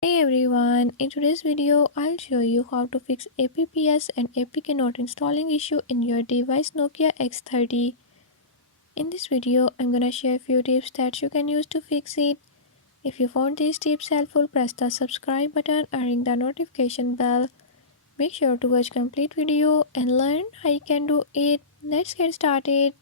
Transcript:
Hey everyone, in today's video I'll show you how to fix APPS and APK not installing issue in your device Nokia X30. In this video I'm gonna share a few tips that you can use to fix it. If you found these tips helpful, press the subscribe button and ring the notification bell. Make sure to watch complete video and learn how you can do it. Let's get started.